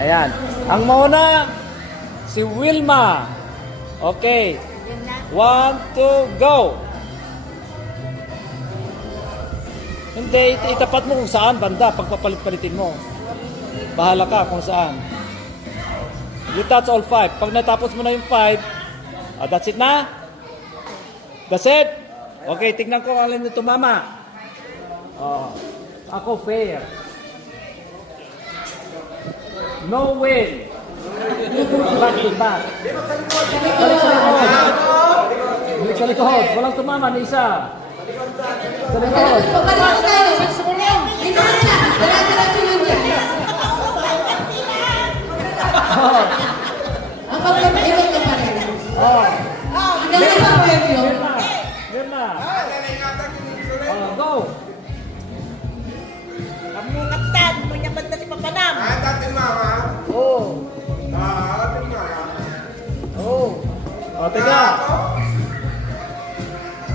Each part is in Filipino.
Ayan. Ang mauna, si Wilma. Okay. 1, 2, go! Hindi, itapat mo kung saan banda. Pagpapalit-palitin mo. Bahala ka kung saan. You touch all 5. Pag natapos mo na yung 5, that's it na? That's it? Okay, tignan ko alin na tumama. Ako fair. No way. Back to back. Balik sa likod. Walang tumama ni isa. Sa likod. Go. Kamu katan, menyambat dari papanam. Datin mama. Oh. Datin mama. Oh. Teka.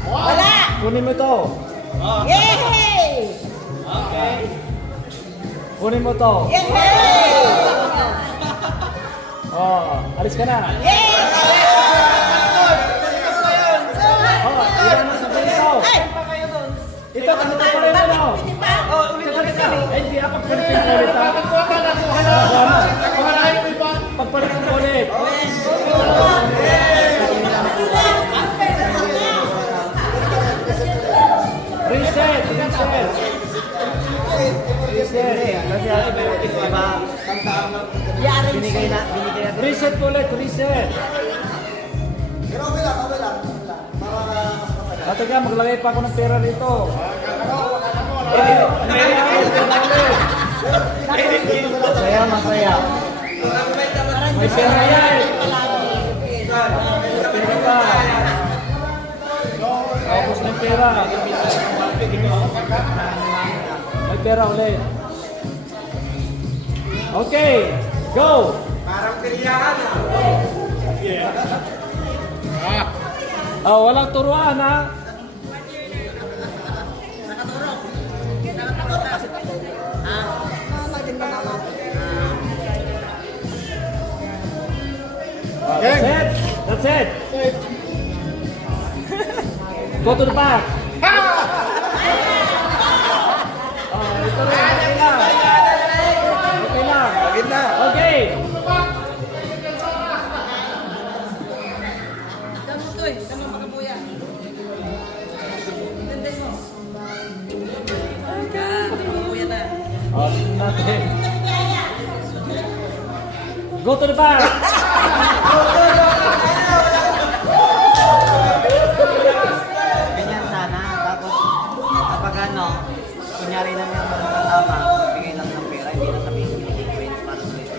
Wala. Kunin mo to. Yay! Okay. Kunin mo to. Yay! Alis ka na. Yay! Ilan mo sa pinito. Ito, ano pa rin mo na? Ulit ka. Hindi, pagpalitin ko ulit ha. Pagpalitin ko ulit. Reset. Reset po ulit, reset. Teka, maglagay pa ako ng pera rito. Masaya. May pera yan. May pera ka. Tapos ng pera. May pera ulit. Okay, go! Parang pilihan. Walang turuan ha. That's it. Go to the back. Ito lang. Okay lang. Okay. Go to the back. Ganyan sana. Tapos kapag ano, kunyari na yung tama, bigay lang ng pera, hindi na sabihin yung points para sa ito.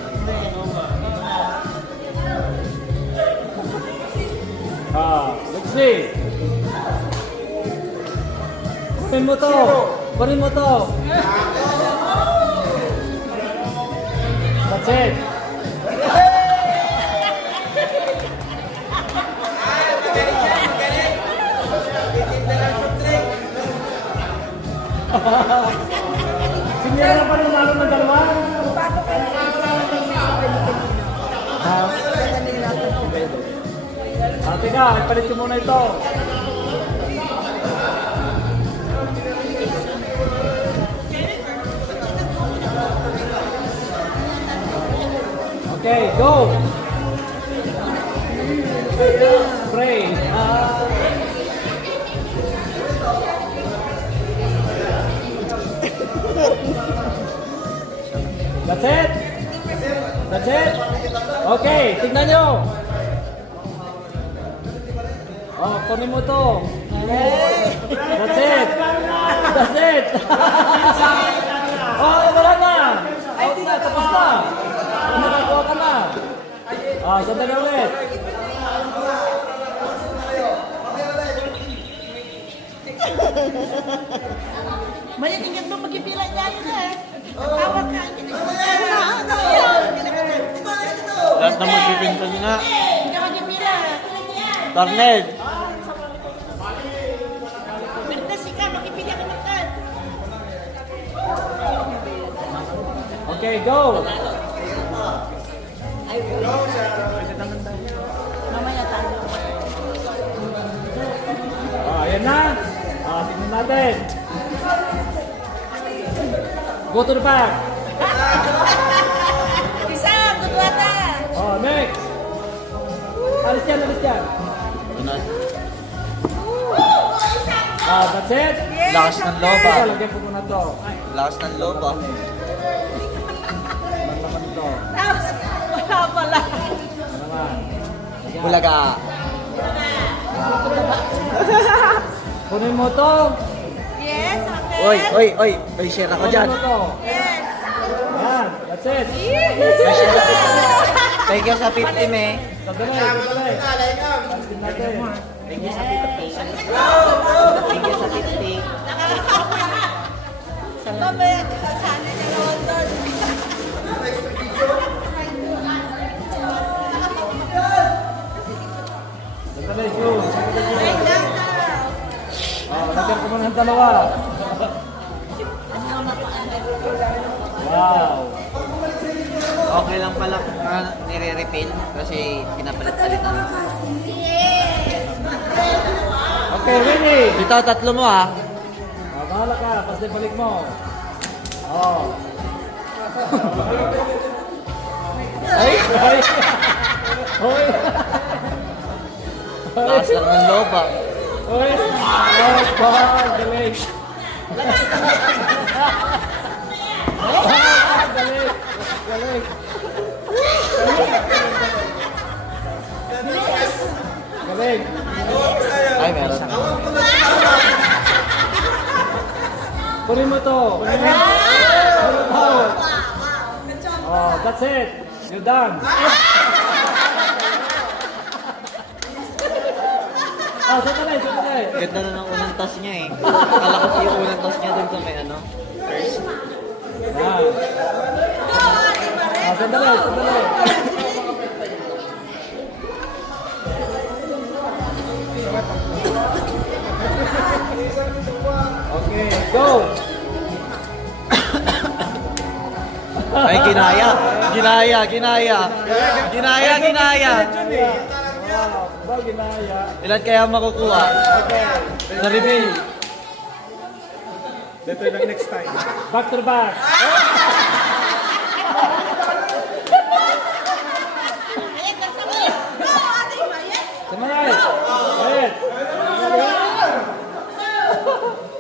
Let's see. Kunin mo to. That's it. Sinyara pa rin malo ng dalawa? Teka, ipalit ko muna ito. Okay, go! Pray. That's it? That's it? Okay, tignan nyo. Kunin mo to. That's it. That's it. Wala na. Out na, tapos na. Nakakuha ka na. Sandali ulit. Manitingin mo magpipilan niya yun eh. Tawag ka. Lahat na magpipinsan nga. Hindi magpipila. Torned. Berdasi ka, magpipila ka ng card. Okay, go. Go to the back. Isa, dudwa na. Oh, next. Alis yan, alis yan. Unod. That's it. Yes, Lakas ng loob, Teka, ah. lagyan ko muna to. Ay, Lakas ng loob, ah. naman to. Tapos, wala pala. Ano naman? Ayan. Bulaga. Kunin mo to. Yes, okay. Oy, share ako dyan. Kunin mo to. Yes. Ayan, that's it. Thank you sa 50, me. Sandali, sandali. Pansin natin. Thank you sa 50. Thank you sa 50. Mamaya, sana niya naman doon. Sandali, June. Lagyan ko muna ng dalawa. Wow. Okay lang pala nire-refill kasi pinapalit-palitan. Okay, Winnie. Dito, tatlo mo, ah. Bahala ka, basta balik mo. Oh. Ay! Hoy. Hoy. Lakas lang ng loob, ah. Hoy. Oh, God, galing. Galing. Galing. Galing. Ay, meron. Kunin mo to. Kunin mo. Kunin mo. Oh, that's it. You're done. Ah, sandali, sandali. Ganda na ng unang toss niya, eh. Akala ko yung unang toss niya dun sa may ano. First. Ah. Ah, sandali, sandali. Okay, go. Ay, ginaya. Ginaya, ginaya. Ginaya, ginaya. Wow, ba ginaya? Ilan kaya makukuha? Okay. Sa reveal. Better than next time. Back to the back. Sandali. Wait.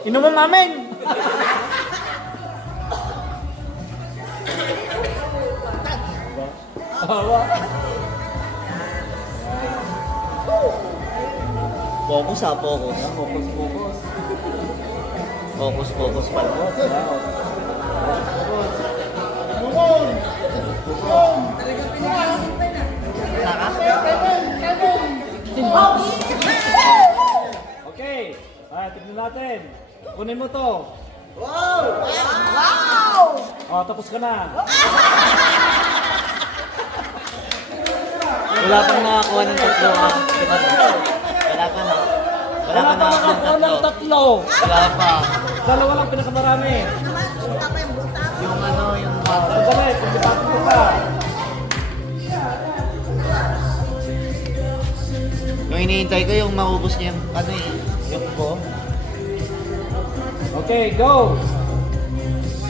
Inuman namin. Awa. Focus, ah, focus. Focus, focus. Focus, focus pala. Wow. Okay. Ah, tignan natin. Kunin mo to. Wow! Oh, tapos ka na. Wala pang nakakuha ng tatlo, ah. Wala pa na. Wala pa nakakuha ng Wala tatlo. tatlo. Wala pa. Dalawa lang pinakamarami. Yung ano, yung... Sandali, pagkatapos mo pa. Yung iniintay ko yung maubos niya yung ano eh. Yung ko. Okay, go.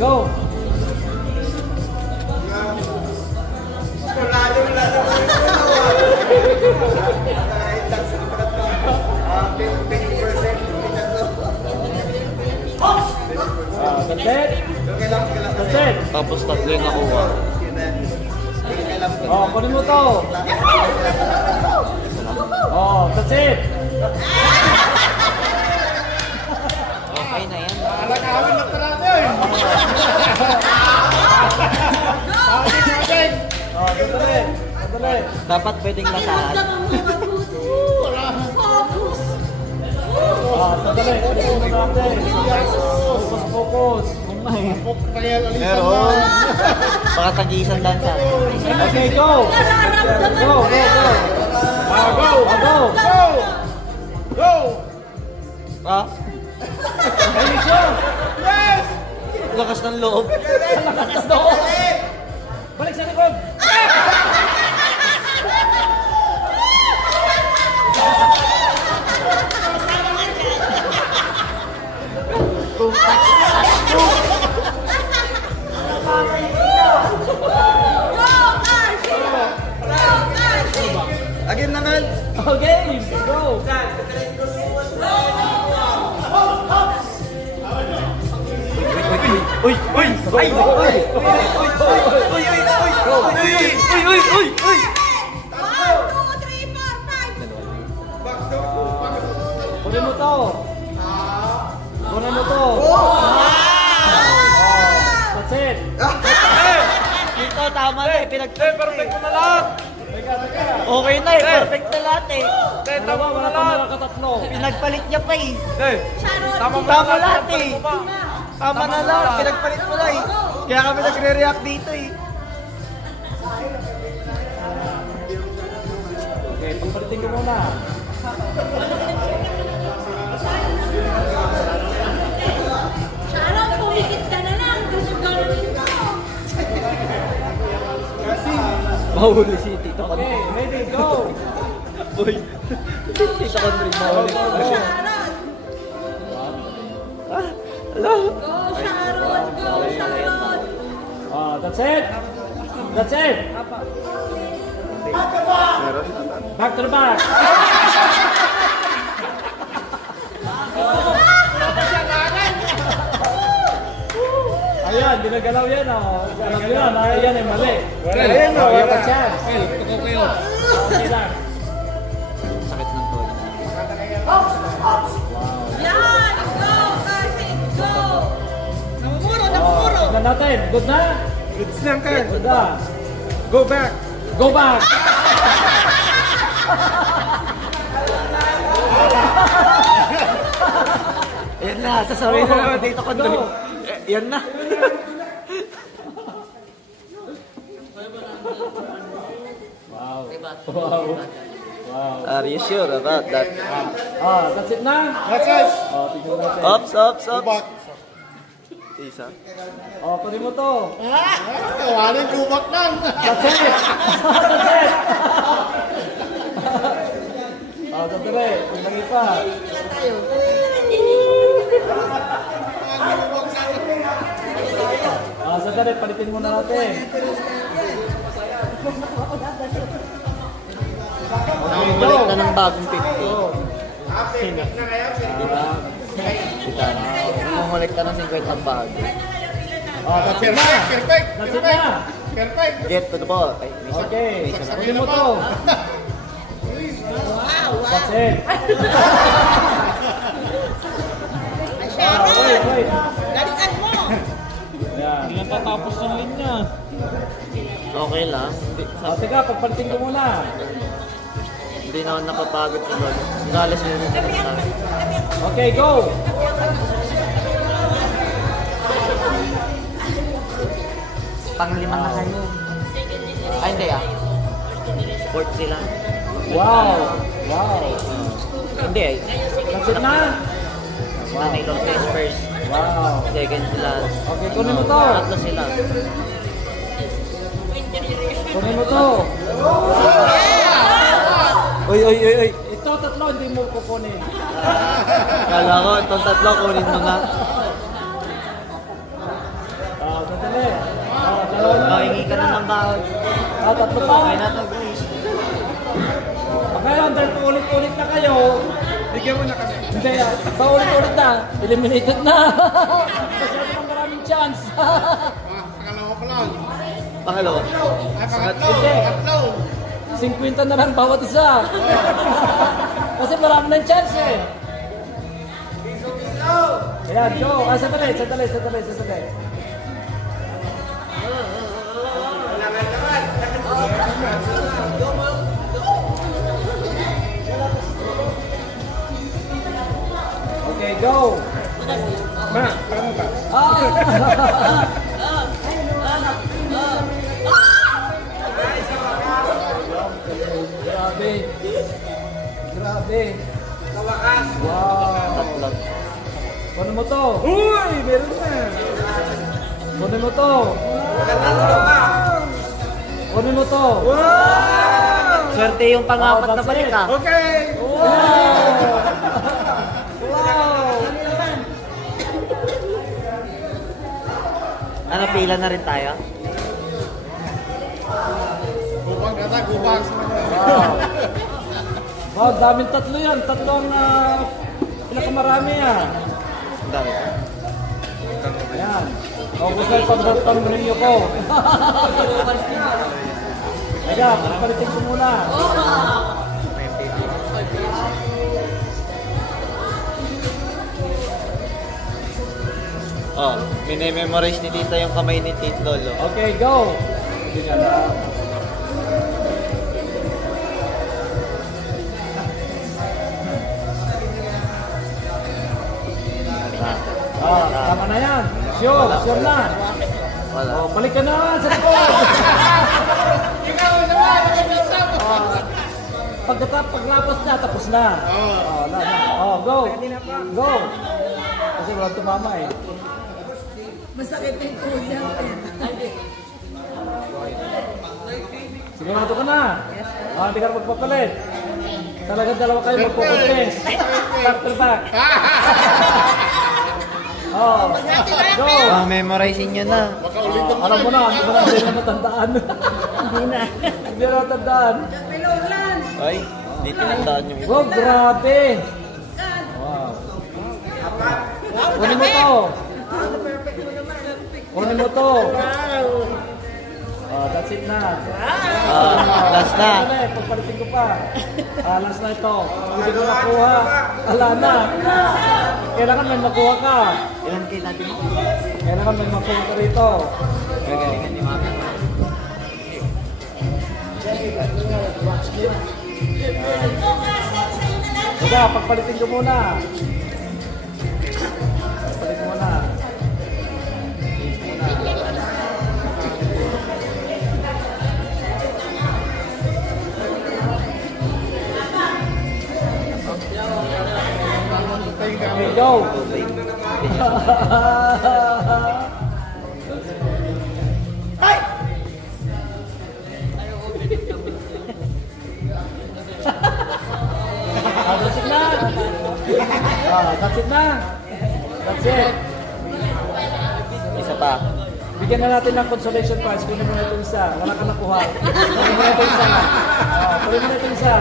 Go. That's it. That's it. Tapos tatlo yung nakuha. Oh, kunin mo to. Oh, that's it. Okay na yan. Alakawin na parami yun. Oh, sandali. Sandali. Dapat pwedeng lasahan. Oh, sandali. Kunin mo natin. Focus, focus. Meron. Baka tag-iisang dansa. Okay, go. Go, go, go. Ah, go. Ah, go. Go! Go! Ha? Ayun siya. Yes! Lakas ng loob. Lakas doon. Balik sa likod. Okay, go! Uy! Uy! Ay! Uy! Uy! Uy! Uy! Uy! Uy! Uy! Uy! 1, 2, 3, 4, 5. Kunin mo to. Kunin mo to. That's it. Dito, tama na eh. Perfect mo na lahat. Okay na eh. Perfect na lahat eh. Dalawa, wala pa nakakatatlo. Pinagpalit niya pa eh. Tama Tama lahat eh. Tama na lahat. Pinagpalit mo na eh. Kaya kami nagre-react dito eh. Okay, pagpalitin ko muna. Sharon, pumikit ka na lang. Gano'n mo. Mahuli si Tito Okay, ready, go! Boy. Tito Conry, mahuli. Sharon. Hello? Go, Sharon. Go, Sharon. That's it. That's it. Back to the back. Ayan, ginagalaw yan, oh. Alam nyo na, yan ay mali. Ayan, oh, You have a wala. chance. Okay lang. Sakit ng toy. Yan. Go, Carson. Go. Namumuro, namumuro. Tignan natin. Good na? It's lang ka. Good na. Go back. Go back. Yan na, sasabihin na naman Tito Conry. Yan na. Wow. Wow. Wow. Are you sure about that? That's it na? That's us. Tignan natin. Ops, ops, Go ops. back. Isa. Kunin mo to. Walang go back lang. That's it. That's it. Sandali. Lagi pa. Sandali. Palitin muna natin. Bumalik na ng bagong 50. Go. Bumalik na ng 50 ang bago. That's it na. Perfect. That's it na. Perfect. Get to the ball. Ay, may isa. Okay. May isa na. Kunin mo to. That's it. Sharon. Wait. Galitan mo. Yan. Hindi lang tatapos ng linya. Okay lang. Teka, pagpalitin ko muna. Hindi na ako napapagod sa ball. Nagalas nyo rin sa Okay, go. Panglima na kayo. Ay, hindi ah. Fourth sila. Wow. Wow. Hindi eh. That's it na. Nanay Lopez first. Wow. Second sila. Okay, kunin mo to. Tatlo sila. Kunin mo to. Uy, uy, uy, uy. Ito, tatlo, hindi mo kukunin. Kala ko, itong tatlo kunin mo nga. Sandali. Dalawa na. Oh, hingi ka na ng bawal. Tatlo pa. Okay na to, guys. Okay, under ulit-ulit na kayo. Bigyan mo na kami. Hindi, paulit-ulit na. Eliminated na. Masyado ng maraming chance. Pangalawa pa lang. Pangalawa. Ay, pangatlo. Hindi. Pangatlo. 50 na lang bawat isa. Kasi marami ng chance eh. Ayan, go. Sandali. Okay, go. Ma, paano ba? Grabe. Wow. Tatlo. Kunin mo to. Uy, meron na. Kunin mo to. Kunin mo to. Swerte yung pangapat na that's balik it. ah. Okay. Wow. Wow. Ano, pila na rin tayo? Gubang kata, gubang. Wow. Wow, daming tatlo yan. Tatlong pinakamarami yan. Ang dami. Ayan. O, gusto yung pag-bottom rinyo ko. Kaya, pagpalitin ko muna. May pipi. Oh, minimemorize ni Tita yung kamay ni Tito Lolo. Okay, go. Tama na yan. Sure na. Wala. Oh, balik ka na sa likod. Paglapos na, tapos na. Oh, wala na. Oh, go. Go. Kasi walang tumama eh. Masakit na yung tuhod niya. Sigurado ka na. Hindi ka magpapalit. Talagang dalawa kayo magpupuntes. Back to back. Oh, go. Memorizing nyo na. Alam mo na, hindi na matandaan. Hindi na. Hindi na matandaan. Ay, di tinandaan yung iba. Oh, grabe. Wow. Kunin mo to. Kunin mo to. Oh, that's it na. Last na. Pagpalitin ko pa. Last na ito. Hindi ko nakuha. Ala na. Kailangan may makuha ka. Ilan kayo natin mo? Kailangan may makuha ka rito. Gagalingan ni Mami. Sige, pagpalitin ko muna. Pagpalitin ko muna. Okay, go! Ay! That's it na! That's it na! That's it! Isa pa. Bigyan na natin ng consolation prize. Kunin mo na ito isa. Wala ka nakuha. Kunin mo na ito isa. Kunin mo na ito isa.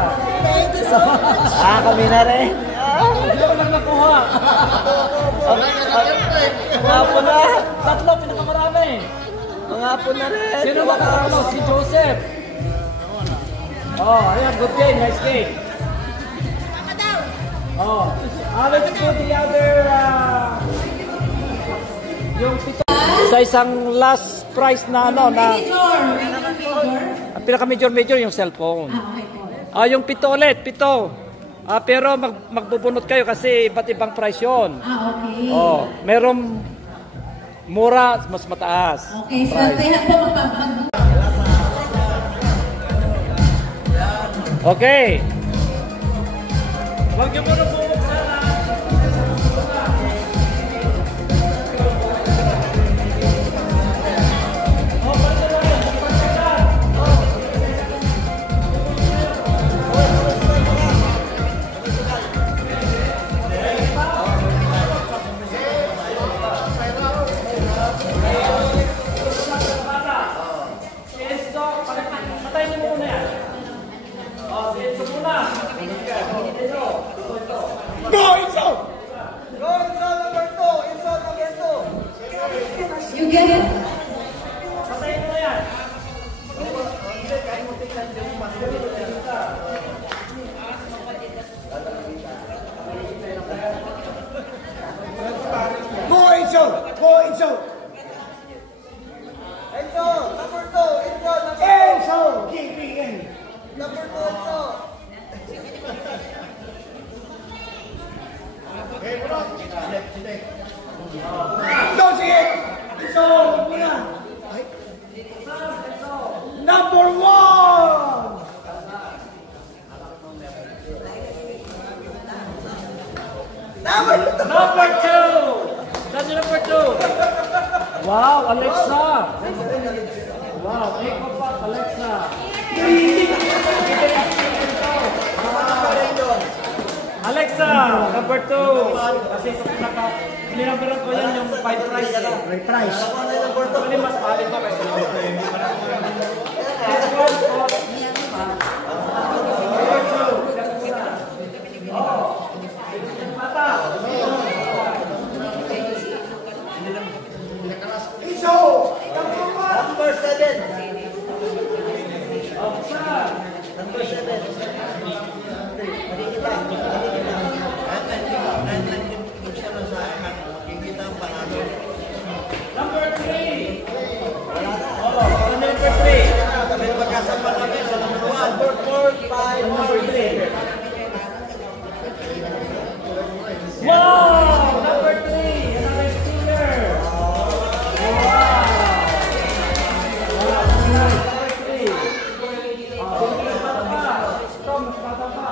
Kami na rin. Hindi ko lang nakuha. Mga po na. Tatlo, pinakamarami. Mga po na rin. Sino makakalo? Si Joseph. Oh, ayan. Good game. Nice game. Oh. Let's go the other... yung pito. Sa isang last prize na ano na... Ang pinaka-major yung cellphone. Yung pito ulit. Pito. Pero magbubunot kayo kasi iba't ibang price yun. Okay. Oh, merong mura, mas mataas. Okay, so Okay. Huwag niyo muna bumuksan na. you get it? Number 2! That's number 2! Wow, Alexa! Wow, Echo Pot, Alexa! Alexa, number 2! Kasi ito nilambaran ko yan yung 5 price. May price. Pwede mas palit ko kasi number 2. number 3. Wow! Number 3! Another stealer! Wow! Number 3. Strong, mas bata pa.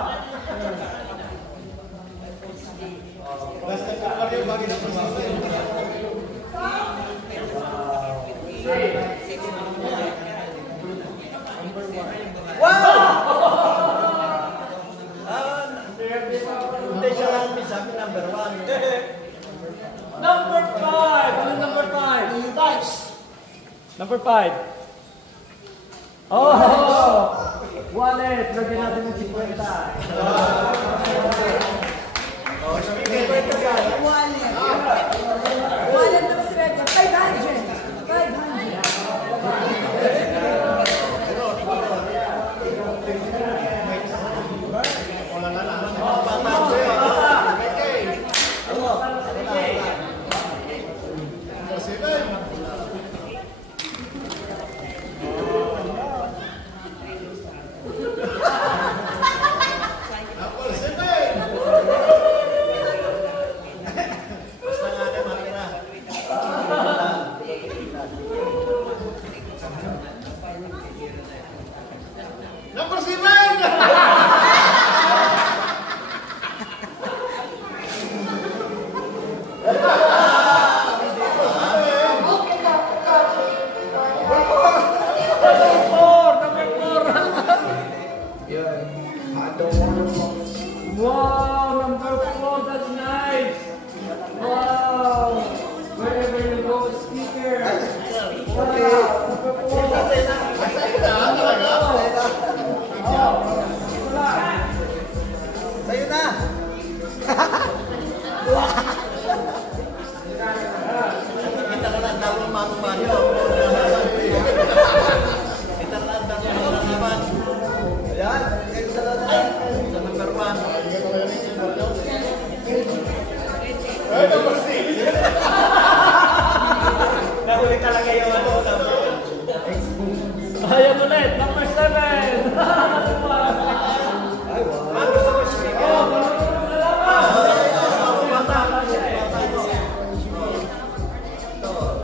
Basta ka pa rin bagay na position. Number 5! Ano number 5? Number 5. Oh! Wallet! Lagyan natin ng 50. Wallet na mas ready. 500. 500. Number 7! Wow, number 4, that's nice. Wow, wherever you go, speaker. Wow, number 4. Sa'yo na! Kita ka na ang dami ng manuman. Kita ka na ang dami ng manuman. Ayan, sa number 1. Ay, number 6! Nahuli talaga yung ano. Ayan ulit, number 7. Gusto ko siya.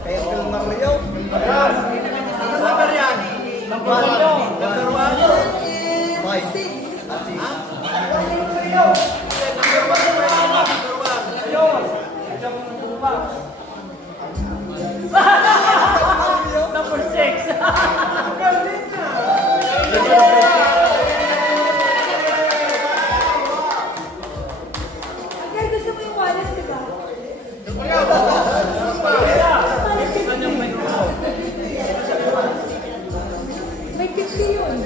Kaya film na ko yun. Ayan! Number yan. Number 1. Number 1. Bye. Number 6. Agad gusto mo yung wallet, di ba? May 50 yun.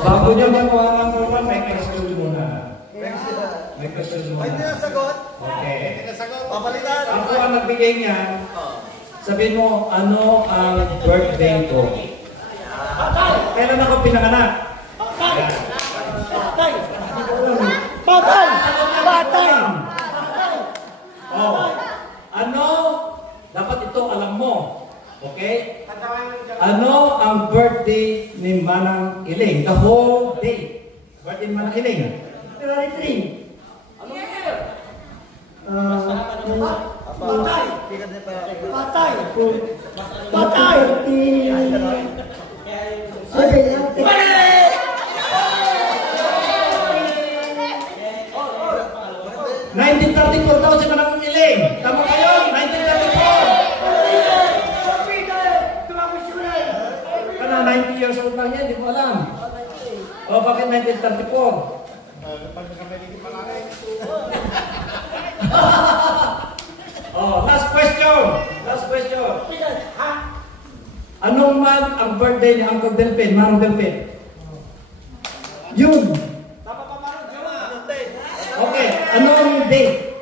Bago niya magawa ng program, may question muna. May question muna. Hindi na sagot. Okay. Papalitan. Ako ang nagbigay niya. Sabihin mo, ano ang birthday ko? Kailan ako pinanganak? Patay! Patay! Oh. Ano? Dapat ito alam mo. Okay? Ano ang birthday ni Manang Iling? The whole day. Birthday ni Manang Iling. February 3. Ano year? Patay! Patay! Patay! 1934 daw si Manang Iling. Tama kayo? 1934. Kana 90 years old lang yan, di ko alam. O bakit 1934? Oh, last question. Last question. Anong month ang birthday ni Uncle Delphin, Manong Delphin? June. Okay, anong date?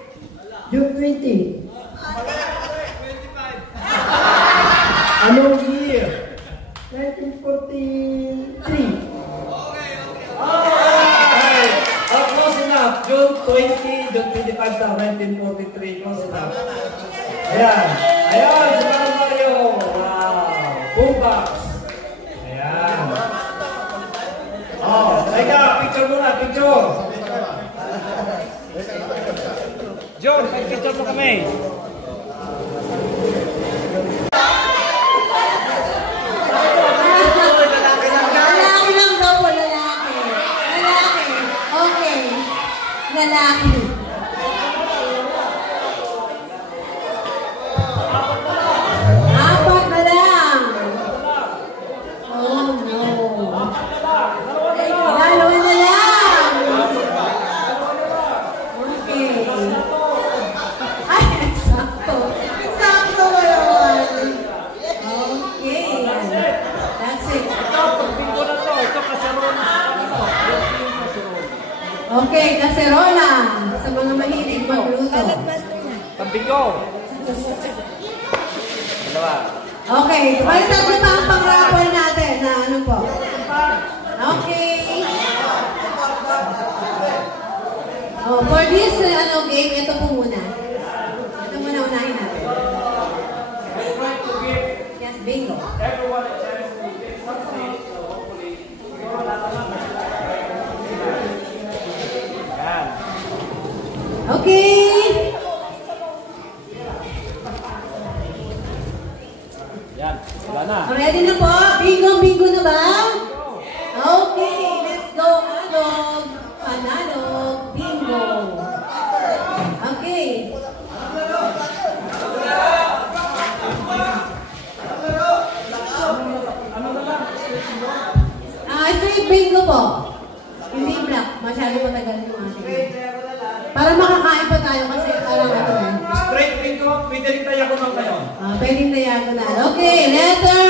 June 20. Anong year? 1943. Alright! Oh, close enough. June 20, June 25 daw, 1943. Close enough. Ayan. Ayan, si Manong Mario. Wow. Boombox. Ayan. muna, picture. John, picture mo kami. Lalaki lang daw po, lalaki. Lalaki. Okay. Lalaki. Apat na lang. Oh no. Dalawa na lang. Okay. Ay, sakto. Sakto mo naman. Okay. That's it. Bingo na to. Ito kaserola. Okay, kaserola. Sa mga mahilig magluto. Pambingo. Dalawa. Okay, balik natin pa ang pang-rapper natin na ano po. Okay. Oh, for this game, ito po muna. Ito muna unahin natin. Yes, bingo. Everyone a chance to get something. So hopefully, yan. Okay. Yan. Wala na. Ready na po? Bingo na ba? Okay, let's go. Panalog. Panalog. Bingo. Okay. Straight bingo po. Hindi black. Masyado matagal yung ating. Para makakain pa tayo kasi parang ito eh. Straight bingo, pwede rin tayo ng kayo. Pwedeng diagonal. Okay, letter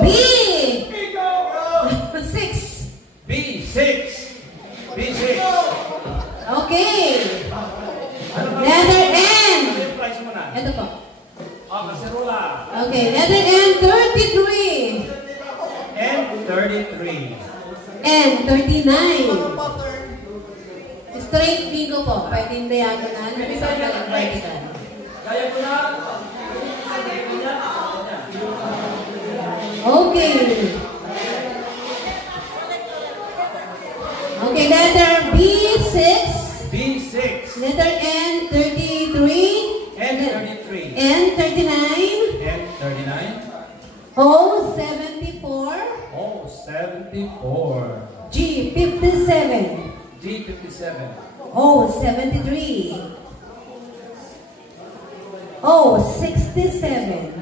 B. B6. B6. Okay. Letter N. Ano yung price mo na? Ito po. Kaserola. Okay, letter N, 33. N33. N, 39. Straight bingo po. Pwedeng diagonal. Pwedeng vertical. Kaya ko na. Okay. Okay, letter B6. B6. Letter N, 33. N33. N, 39. N39. O, 74. Oh, 74. G, 57. G57. O, 73. O, 67.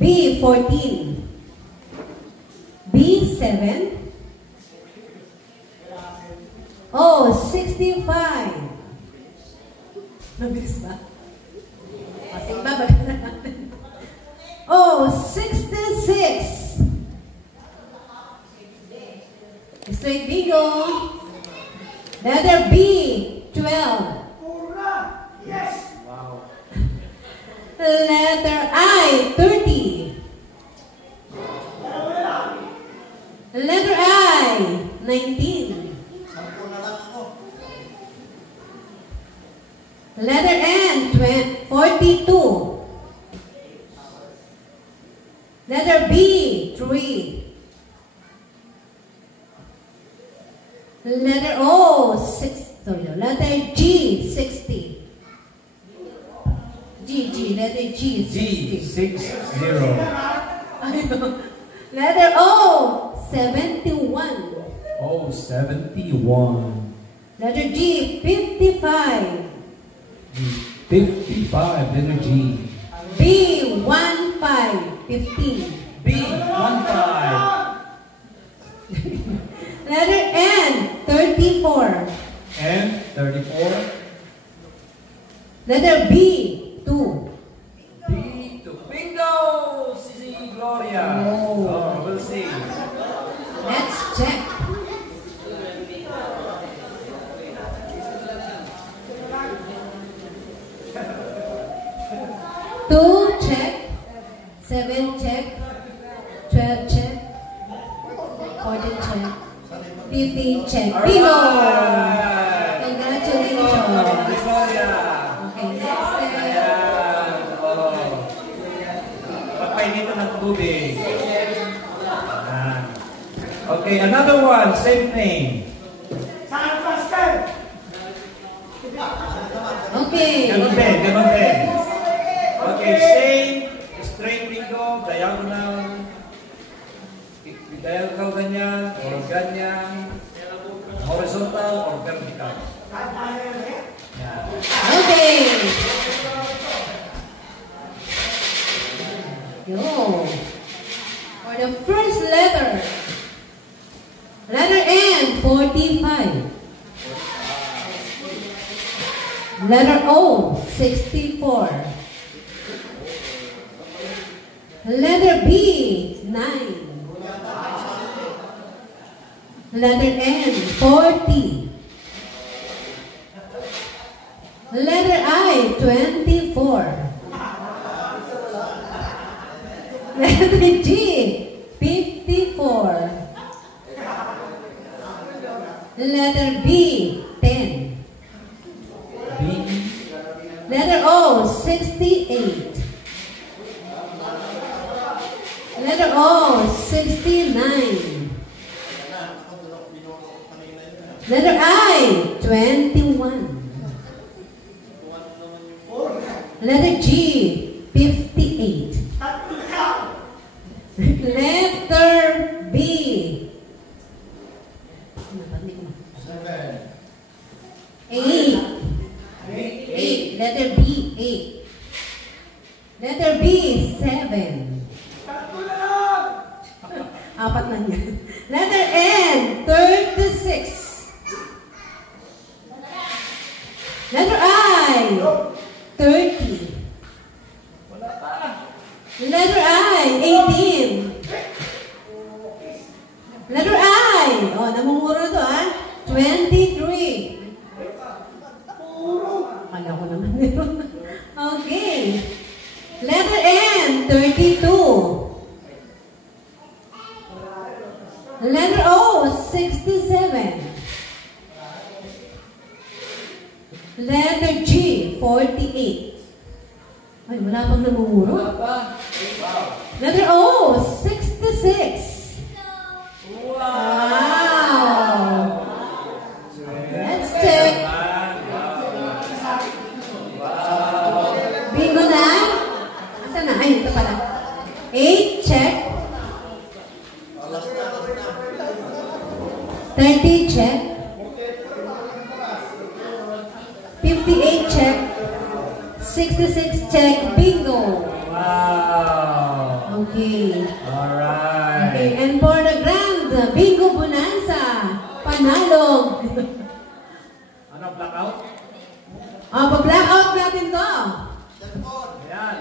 B, 14. B, 7. O, 65. Nabilis ba? Sige ba? Balik na natin. O, 66. Straight bingo. Letter B, 12. Yes! Wow. Letter I, 30. Letter I, 19. Letter N, 42. Letter B, 3. Letter O, 6. Sorry, letter G, 60. Letter G, 60. G60. Letter O, 71. Oh, 71. Letter G, 55. G55. Letter G. B, 15. B15. Letter N, 34. N34. Letter B, 2. B2. Bingo! Si Gloria. Oh. We'll see. Let's check. Two, check. 7, check. 12, check. 14, check. 15, check. Bingo! Alright! Congratulations. Gloria! Okay, next set. Ayan. Oh. Pagpainito ng tubig. Ayan. Okay, another one, same thing. Okay. Ganon din, ganon din. Okay, same, straight bingo, diagonal. Diagonal ganyan, or ganyan. Horizontal or vertical. Yan. Okay. Yo. For the first letter. Letter N, 45. Letter O, 64. Letter B, 9. Letter N, 40. Letter I, 24. Letter G, 54. Letter B, 10. Letter O, 68. Letter O, 69. Letter I, 21. Letter G, 58. Letter B. 8. 8. Letter B, 8. Letter B, 7. Apat na yan. Letter N, 36. Letter I, 30. Letter I, 18. Letter I, namumuro na to, 23. Akala ko naman meron. Okay. Letter N, 32. Letter O, 67. Letter G, 48. Ay, wala pang namumuro. Letter O, 66. Wow! Let's check. Bingo na? Asan na? Ay, ito pala. 8, check. 30, check. 58, check. 66, check. Bingo. Wow. Okay. Alright. Okay, and for the grand bingo bonanza, panalog. Ano, blackout? Pa-blackout natin to. Ayan.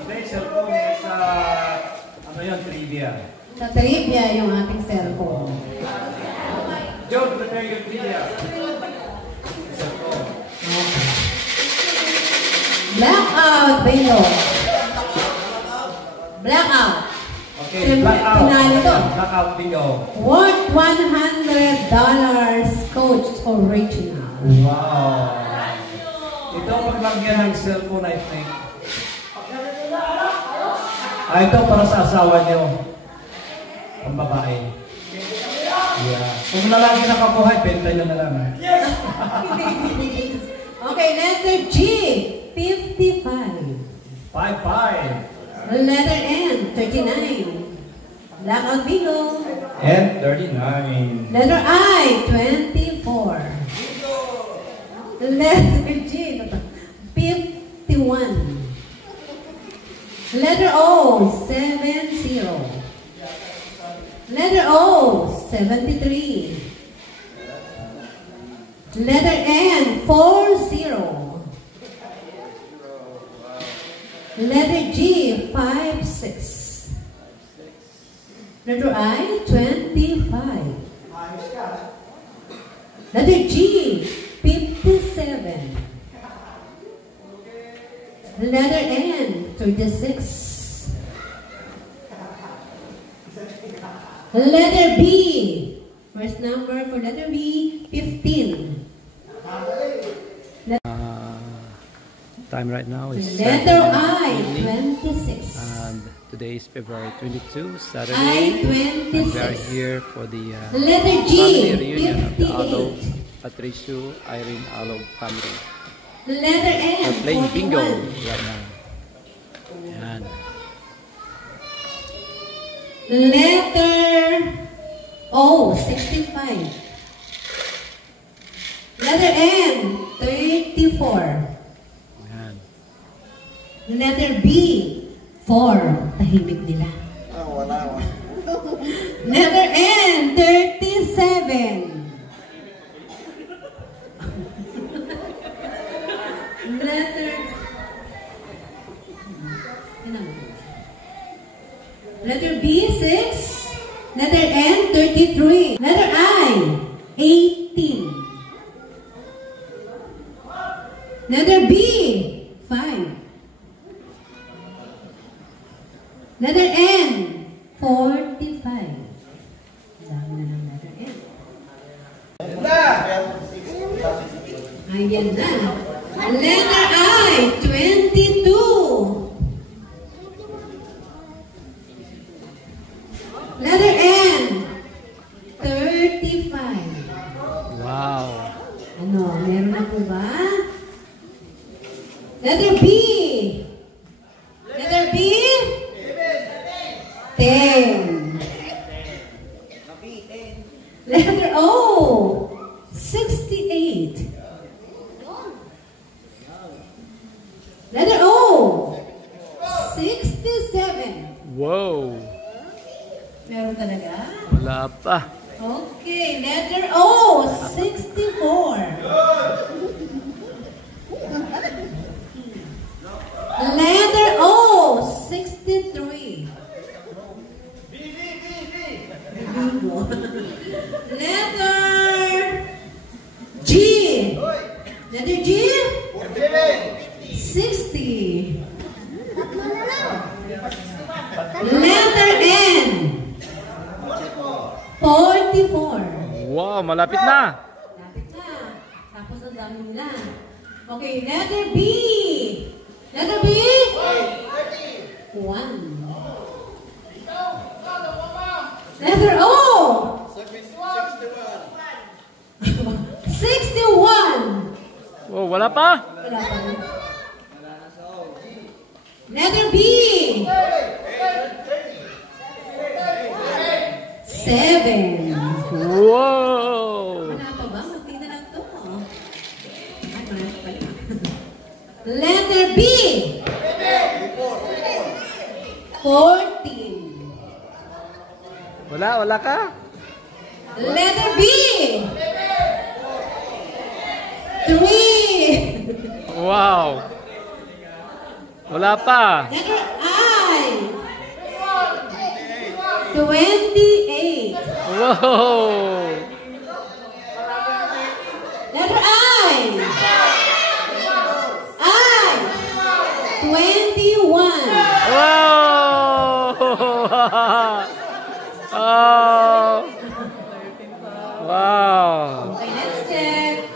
Today, cellphone is, ano yun, trivia. Sa trivia yung ating cellphone. John, prepare your trivia. Cellphone. Blackout bingo. Blackout. Okay, blackout. Pinali to. Blackout bingo. Worth $100 Coach Original. Wow. Ito ang paglagyan ng cellphone, I think. Ito para sa asawa niyo. Ang babae. Yeah. Kung lalaki nakakuha, bentay na lang. Okay, letter G, 55. 5-5. Letter N, 39. Blackout bingo. And 39. Letter I, 24. Letter G, 51. Letter O, 70. Letter O, 73. Letter N, 40. Letter G, 56. Letter I, 25. Letter G, 57. Letter N, 36. Letter B. First number for letter B, 15. Time right now is Letter 7 I, evening. 26. And Today is February 22, I Saturday. We are 26. here for the Letter G, family reunion of the Alog, 58. Patricio, Irene Alog family. Letter N, We're playing bingo 41. right now. Ayan. Letter O, 65. Letter N, 34. Ayan. Letter B, 4. Tahimik nila. Wala. Letter N, 37. Letter B, 6. Letter N, 33. Letter I, 18. Letter B, 5. Letter N, 45. Dami na ng letter N. Ayan na. Letter I, 22. Letter N, 35. Wow. Ano, meron na po ba? Letter B. Letter B. 10. Letter O. 68. Letter O. 67. Wow. Meron talaga? Wala pa. Okay, letter O, 64. Letter O, 63. Bingo. Letter G. Letter G, 60. Letter N, 44. Wow, malapit na. Lapit na. Tapos ang dami nila. Okay, letter B. Letter B? 1. Letter O. 61. Wow, wala pa. Wala pa. Letter B. 7. Wow. Wala pa ba? Magti na lang to. Ay, wala pa pala. Letter B. 14. Wala ka? Letter B. 3. Wow. Wala pa. Letter I. 28. Wow. Letter I. 21. Wow. Oh. Wow. Okay, let's check.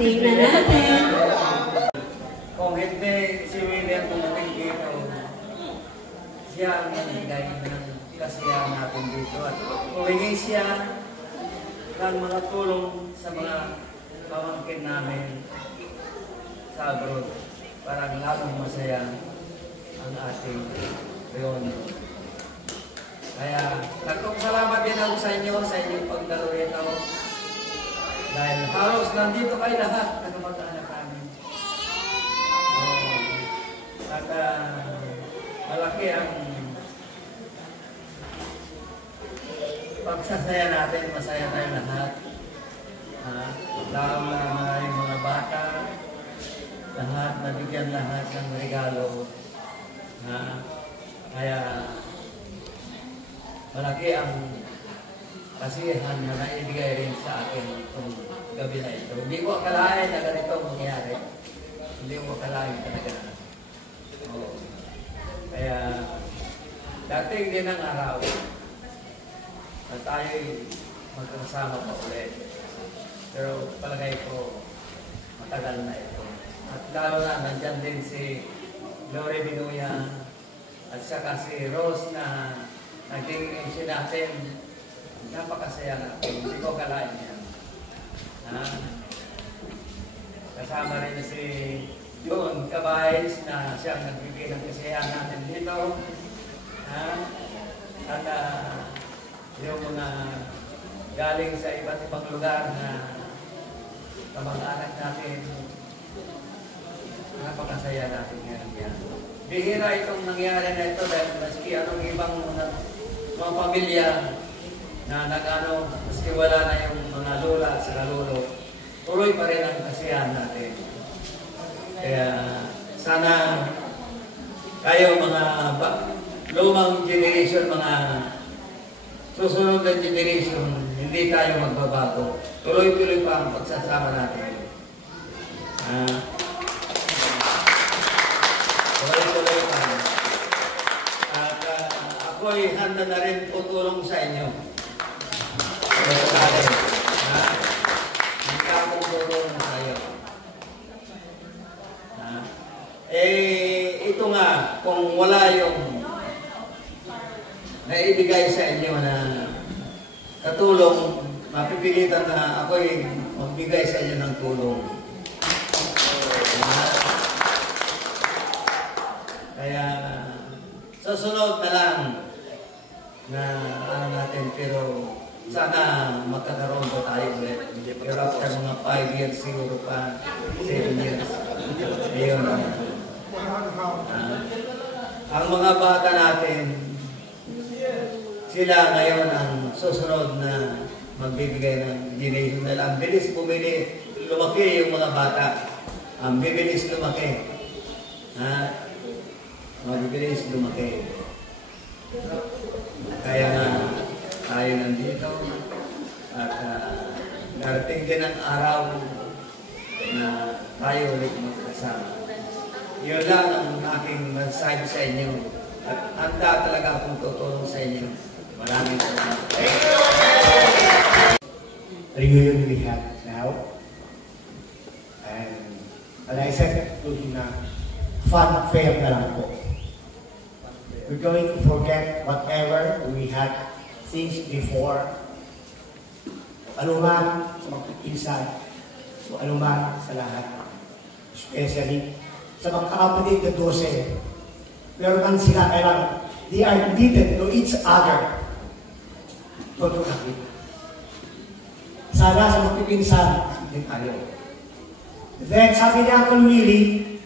Tingnan natin. Kung hindi si William dumating dito, siya ang nanigay ng kasiyahan natin dito. At humingi siya ng mga tulong sa mga pamangkin namin sa abroad para lalong masaya ang ating reunion. Kaya nagpapasalamat din ako sa inyong pagdalo rito. Dahil halos nandito kayo lahat na kamag-anak namin. At malaki ang pagsasaya natin, masaya tayo lahat. Lalo na yung mga bata, lahat, nabigyan lahat ng regalo. Kaya malaki ang kasiyahan na naibigay rin sa akin itong gabi na ito. Hindi ko akalain na ganito mangyari. Hindi ko akalain talaga. Kaya dating din ang araw na tayo'y magkasama pa ulit. Pero palagay ko matagal na ito. At lalo na nandyan din si Glory Binuya, at saka si Rose na naging MC natin. Napakasaya natin. Hindi ko kalain yan. Kasama rin si John Cabayes na siyang nagbigay ng kasiyahan natin dito. At yung mga galing sa iba't ibang lugar na kamag-anak natin, napakasaya natin ngayon yan. Bihira itong nangyari na ito dahil maski anong ibang mga pamilya na nag-ano, maski wala na yung mga lola at sila lolo, tuloy pa rin ang kasiyahan natin. Kaya sana kayo mga lumang generation, mga susunod na generation, hindi tayo magbabago. Tuloy-tuloy pa ang pagsasama natin. Tuloy-tuloy pa. At ako'y handa na rin tutulong sa inyo. Hindi akong tutulong sa iyo. Ito nga, kung wala yung naibigay sa inyo na katulong, mapipilitan na ako'y magbigay sa inyo ng tulong. Kaya sa sunod na lang na ano natin, pero sana magkakaroon po tayo ulit. Pero after mga 5 years siguro pa, 7 years. Ayun. Ang mga bata natin, sila ngayon ang susunod na magbibigay ng generation nila. Ang bilis lumaki yung mga bata. Ang bibilis lumaki. Mabibilis lumaki. Kaya nga tayo nandito at darating din ang araw na tayo ulit magkasama. Yun lang ang aking mensahe sa inyo. At handa talaga akong tutulong sa inyo. Maraming salamat. Reunion we have now. And I said to him na fun fair na lang po. We're going to forget whatever we had things before. Ano man sa magpipinsan, o ano man sa lahat. Especially sa mga kapatid na 12. Meron man sila kailangan. They are needed to each other. Todo kami. Sana sa magpipinsan, din tayo. Then sabi niya Uncle Willie,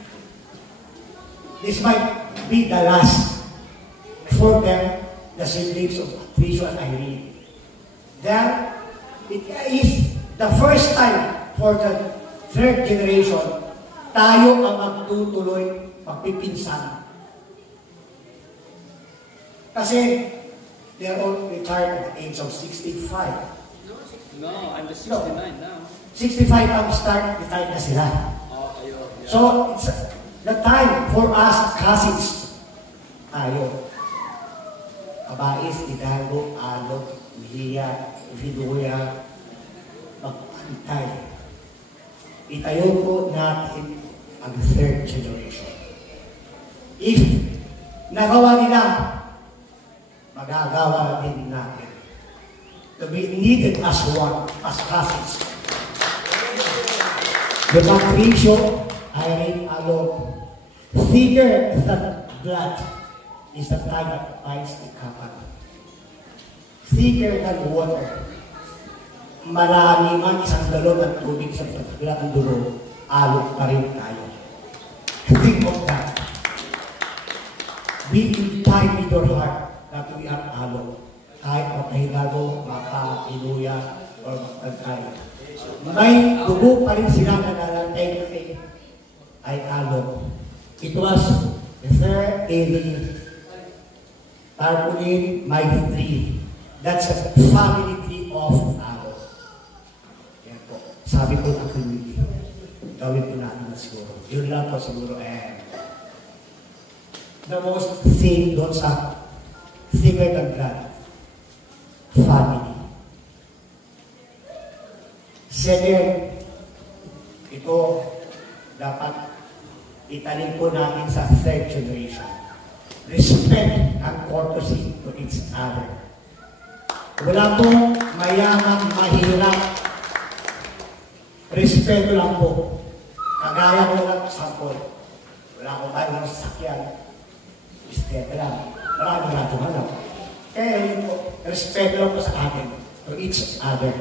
this might be the last for them, the siblings of Patricio and Irene. Then, it is the first time for the third generation, tayo ang magtutuloy magpipinsan. Kasi, they are all retired at the age of 65. No, I'm the 69 now. 65 ang start, retired na sila. Yeah. So, it's the time for us cousins. Tayo. Kabais, Hidalgo, Alok, Mejia, Viduya, magpantay. Itayo po natin ang third generation. If nagawa nila, magagawa din natin. To be needed as one, as cousins. The Patricio, Irene, Alok, thicker than blood is the tie that binds the couple. Thicker than water. Marami man isang galon ng tubig sa pagkaklang dulo, alok pa rin tayo. Think of that. Be in time in your heart that we are alok. Kahit mapahinago, mapa-iluya, or mapagkay. May dugo pa rin sila na nalalantay na ay alok. It was the third daily Tarpaulin Mighty Tree. That's a family tree of alok. Yan po. Sabi ko na community. Gawin po natin na siguro. Yun lang po siguro. The most thing doon sa thicker than blood. Family. Second, ito dapat itanim po natin sa third generation. respect and courtesy to each other. Wala pong mayaman, mahirap. Respeto lang po. Kagaya ko lang sampol. Wala akong tayo ng sasakyan. Respeto lang. Marami na itong hanap. Kaya yun po, respeto lang po sa atin to each other.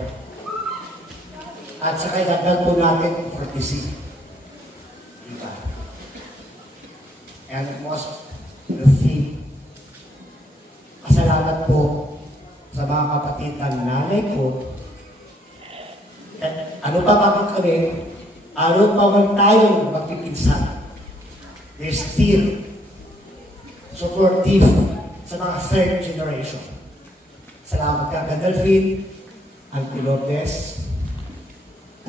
At saka dagdag po natin courtesy. Diba? And most the thing, pasalamat po sa mga kapatid ng nanay ko. At ano pa bakit kami, ano pa man tayong magpipinsan, they're still supportive sa mga third generation. Salamat ka, Gandalfin, Auntie Lourdes,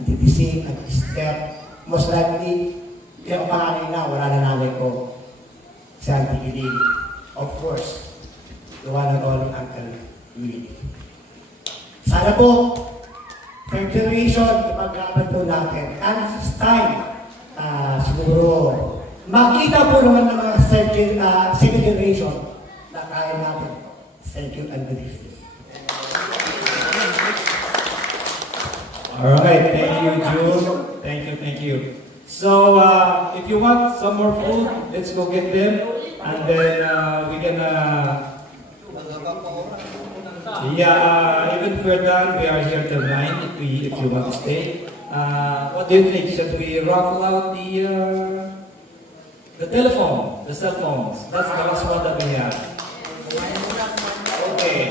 Auntie Tising, Auntie Esther. Most likely, yung panganay na, wala na nanay ko, si Auntie Giling. Of course, the one and only Uncle Willie. Sana po, third generation, ipaglaban po natin. And it's time, siguro, makita po naman ng mga second generation na kaya natin. Thank you and believe you. Alright, thank you, June. Thank you. So, if you want some more food, let's go get them. And then, we can, even if we're done, we are here till 9 if you want to stay. What do you think? Should we raffle out the telephone, the cell phones? That's the last one that we have. Okay.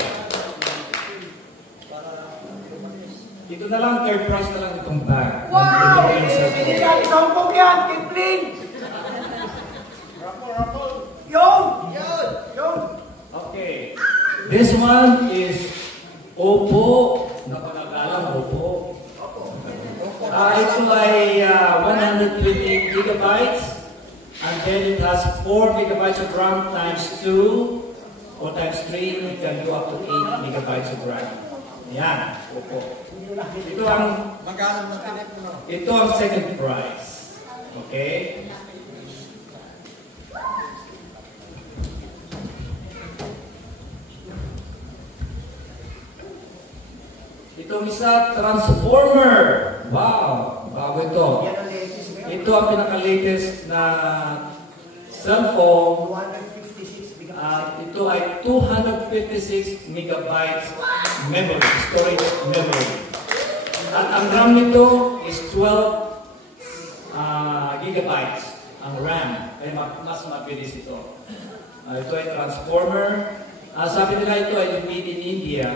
Dito na lang, third prize na lang itong bag. Wow! Hindi ka isampog yan, Kipling! Yun! Okay. This one is Oppo. Nakakaalam, Oppo. Ito ay 120 gigabytes. And then it has 4 gigabytes of RAM times 2 or times 3. You can go up to 8 gigabytes of RAM. Yan, Oppo. Ito ang second prize. Okay? Itong isa, Transformer. Wow, bago ito. Ito ang pinaka-latest na cellphone. 156 ito ay 256 megabytes memory, storage memory. At ang RAM nito is 12 gigabytes ang RAM. Kaya mas mabilis ito. Ito ay Transformer. Sabi nila ito ay made in India,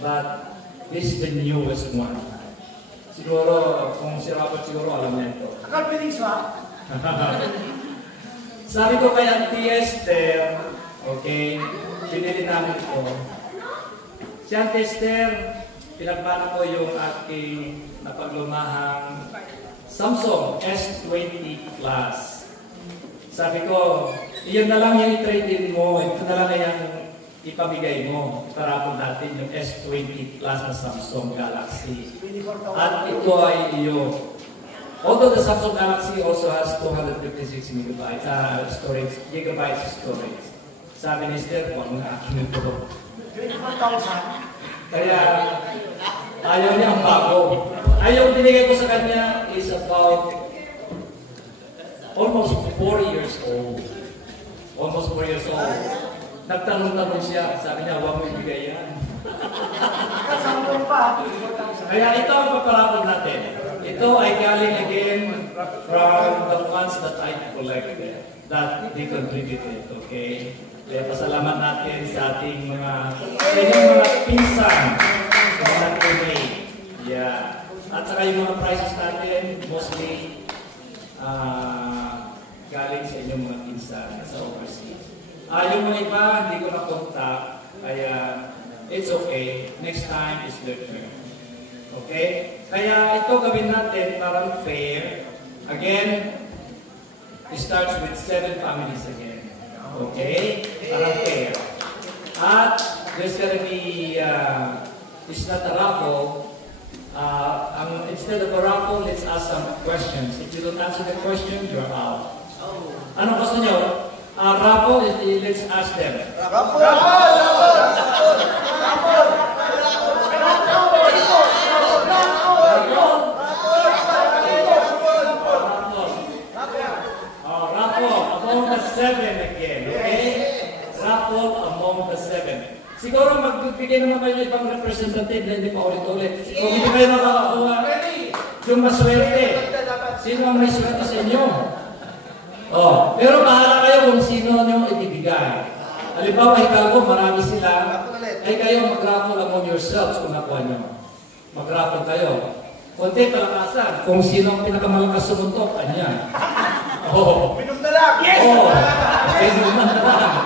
but this is the newest one. Siguro, kung si Robert siguro alam na ito. Akal piling sa? Sabi ko kay Auntie Esther, okay, pinili namin ito. Si Auntie Esther, pinagmana ko yung aking napaglumahang Samsung S20 Plus. Sabi ko, iyon na lang yung i-trade-in mo, ito na lang yung ipamigay mo. Iparapon natin yung S20 Plus na Samsung Galaxy. At ito ay iyo. Although the Samsung Galaxy also has 256 gigabytes storage. Sabi ni Esther, huwag na akin ito. 24,000. Kaya, ayaw niya ang bago. Ayaw binigay ko sa kanya is about almost 4 years old. Almost 4 years old. Nagtanong-tanong siya. Sabi niya, huwag mo ibigay yan. Kasampung pa. Kaya ito ang paparapon natin. Ito ay galing again from the funds that I collected, that they contributed, okay? Kaya pasalamat natin sa ating mga pinsan, mga teammate. Yeah. At saka yung mga prizes natin, mostly galing sa inyong mga pinsan sa overseas. Yung mga iba, hindi ko na-contact, kaya it's okay. Next time is their turn. Okay? Kaya ito gawin natin parang fair. Again, it starts with 7 families again. Okay? Parang fair. At there's gonna be, it's not a raffle. Instead of a raffle, let's ask some questions. If you don't answer the question, you're out. Anong gusto nyo? Raffle, let's ask them. Raffle among the 7 again, okay? Raffle among the 7. Siguro magbibigay naman kayo ng ibang representative na hindi pa ulit-ulit. Kung hindi kayo makakakuha, yung maswerte. Sino ang may swerte sa inyo? Oh, pero bahala kayo kung sino nyo ibibigay. Halimbawa, Hidalgo, marami sila. Ay kayo mag-raffle among yourselves kung nakuha nyo. Mag-raffle kayo. Kunti palakasan. Kung sino ang pinakamalakas sumuntok, kanya. Oh. Minum na lang! Yes! Oh, minum na lang.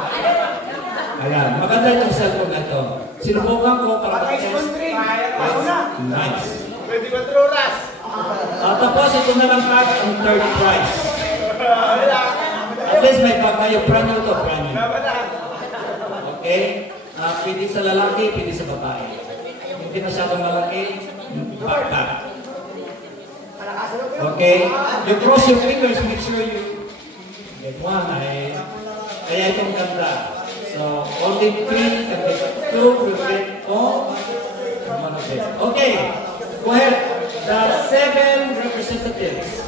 Ayan, maganda itong cellphone na ito. Sinubukan ko para nice. 24 oras! Tapos ito na lang card ang third prize. At least may bag kayo. Brand new to, brand new. Okay? Pwede sa lalaki, pwede sa babae. Hindi masyadong malaki, backpack. Okay? You cross your fingers, make sure you get one. Kaya itong ganda. So, only 3 and 2 will get all. Okay, go ahead. The 7 representatives.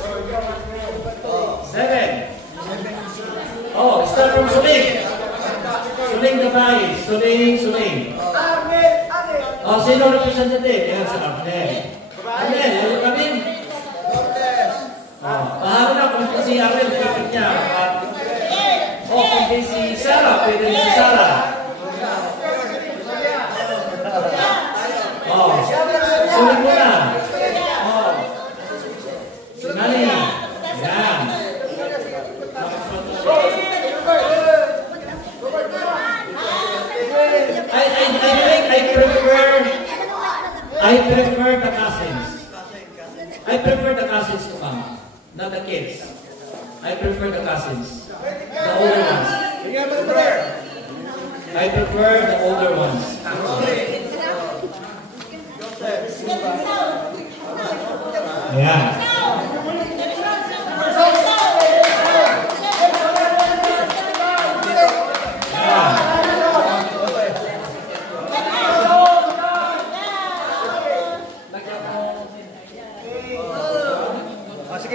7. Oh, start from Suling. Suling Gabay. Suling. Oh, sino representative? Yan sa Arnel. Arnel, ano kami? Oh, bahala na kung si Arnel, kapit niya. Oh, kundi si Sarah, pwede si Sarah. Oh, sulit mo na. Oh, si Nani. Yan. I prefer the cousins. I prefer the cousins to come, not the kids. I prefer the cousins. The older ones. I prefer the older ones. Yeah.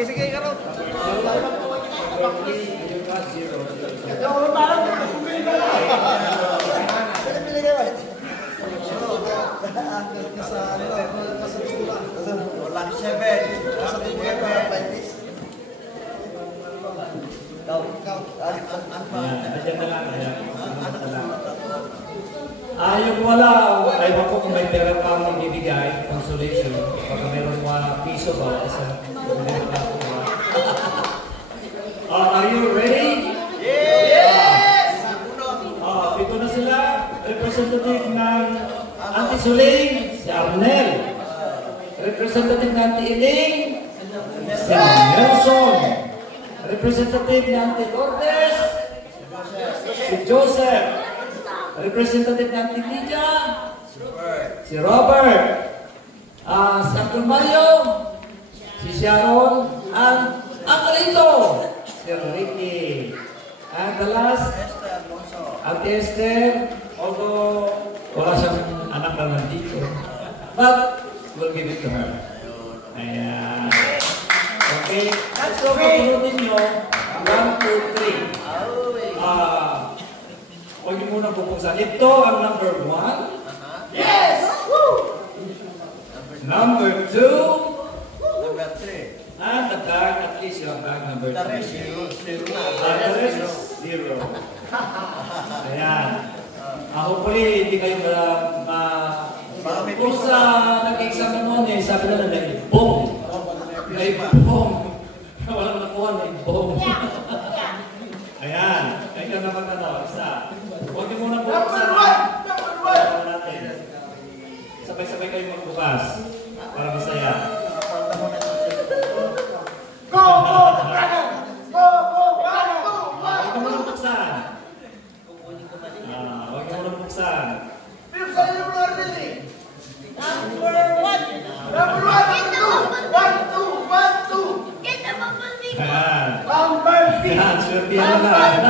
Sige, Karol. Yung wala, ayaw ko kung may pera pa akong ibibigay, consolation, pagka mayroon mga piso ba, are you ready? Yes! Pito na sila, representative ng Anti-Suling, si Arnel. Representative ng Anti-Iling, si Nelson. Representative ng Anti-Lourdes, si Joseph. Representative ng Anti-Lydia, si Robert. Sa Mario, si Sharon, and Angelito, si Ricky. And the last, Ate Esther, although wala siyang anak na nandito. But, we'll give it to her. Ayan. Okay. So, patunutin nyo, 1, 2, 3. Huwag niyo muna bubuksan. Ito ang number 1. Yes! Number 2. Number 3. And the bag, at least yung bag number 3. The rest is 0. Ayan. Hopefully, hindi kayo kung sa nag-exam noon sabi na may bomb. May bomb. Walang nakuha, may bomb. Ayan. Ikaw naman isa. Huwag niyo muna buksan. Number 1! Natin. Sabay-sabay kayo magbukas. Para masaya. Go! Go! Go! Huwag niyo muna buksan. Huwag niyo muna buksan. Pinuksan niyo muna rin eh. Number 1! Number 1! 1, 2! Ayan. Number B! Ayan, swerte yan na.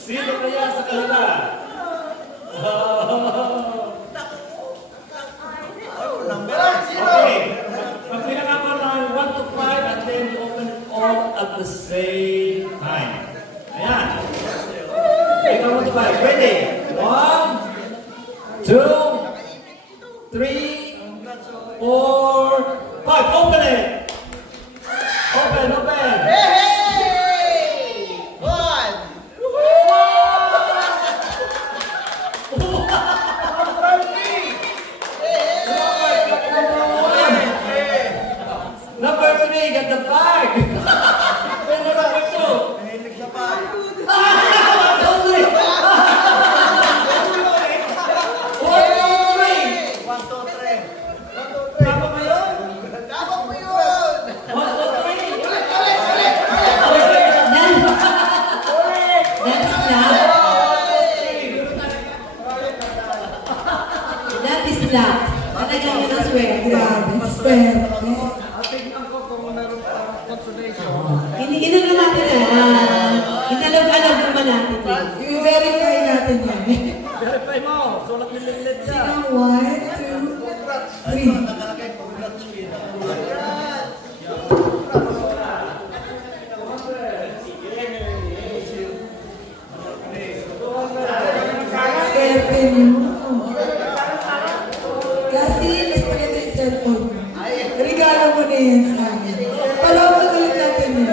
Sino kaya sa kanila? Okay. Pag pinakapa ng 1 to 5 and then you open it all at the same time. Ayan. Okay, 1 to 5. Ready? 1, 2, 3, 4, 5. Open it! Open, open! Number 3, get the bag! Number 2. Nahilig sa bag. Tama ba yun? Tama mo yun! 1, 2, 3. That is black. Talagang yun ang swear. Grabe. Swear. Tingnan ko kung meron pa consolation. Inano natin inalog-alog naman natin. I-verify natin yan. Verify mo. Sulat nililit siya. 1, 2, 3. Kasi, mas maganda yung cellphone. Regalo mo na yan sa akin. Palawag ulit natin yun.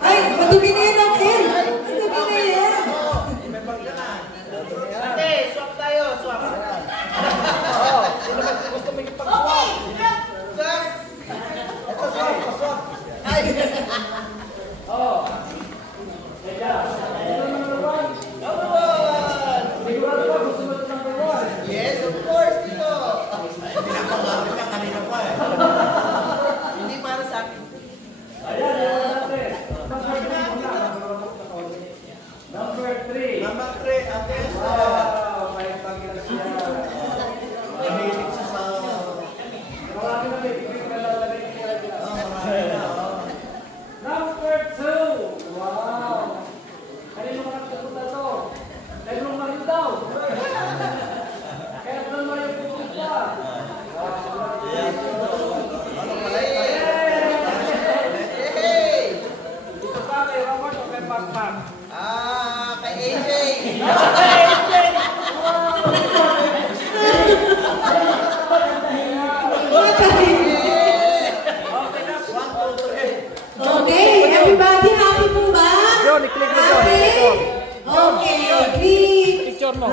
Ay, madumi na yan natin. Madumi na yan. Okay, swap tayo, swap. Sino ba gusto mo ipag-swap? Swap? Ito swap, swap. Ay! Yes, of course, Tito. Pinapangapit ka kanina pa eh. Hindi para sa akin. Number 3. Number 3, Ate Esther. Wow, may pagkakasya siya. Nahilig siya sa... Marami na may bibig na lalagay niya dyan. Number 2. Wow. Kanino mga nagpunta to? Kanino mga daw? Kaya naman mo yung pupunta. Dito pa kay Ramon o kay Pakpak? Kay AJ. Okay, everybody, happy po ba? John, i-click mo, John. Happy? Okay, 3. Picture mo.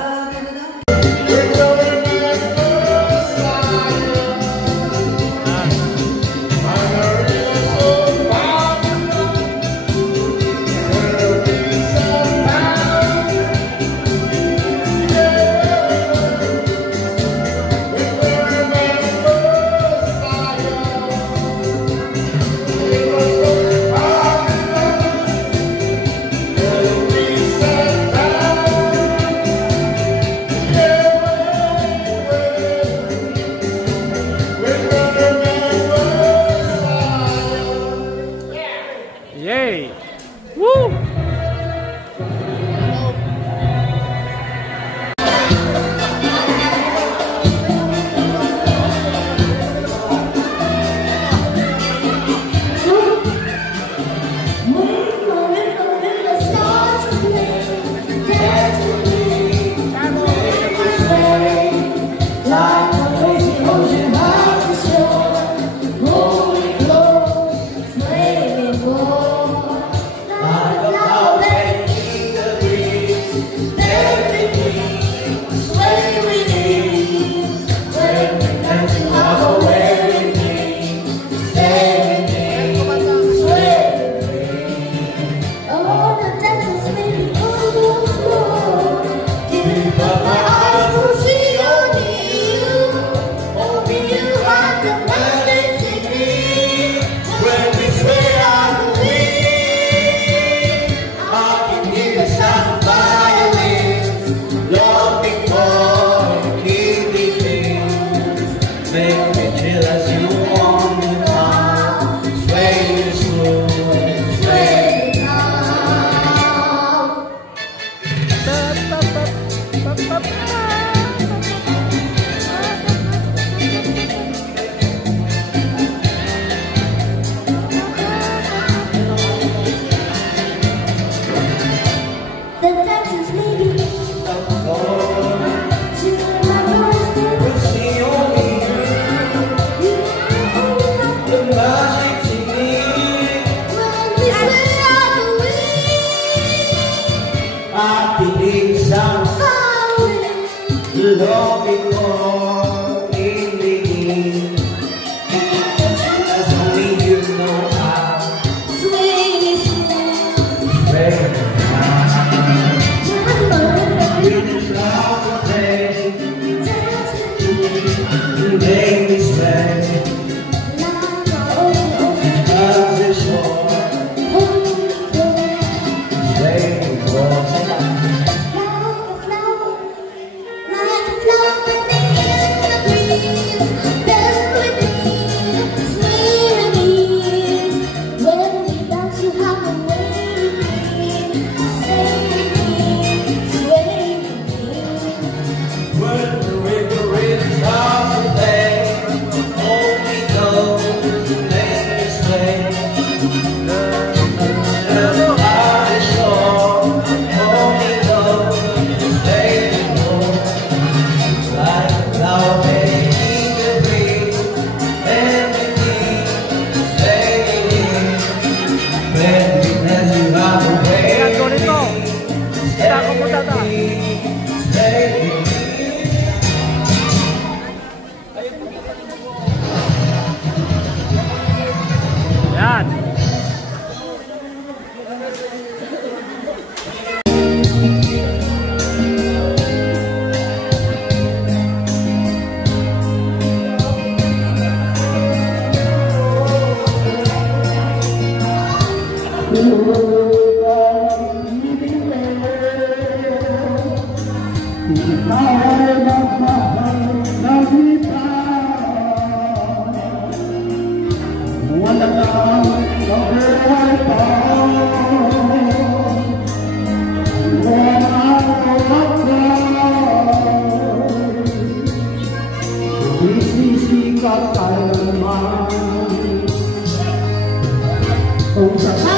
Kung sa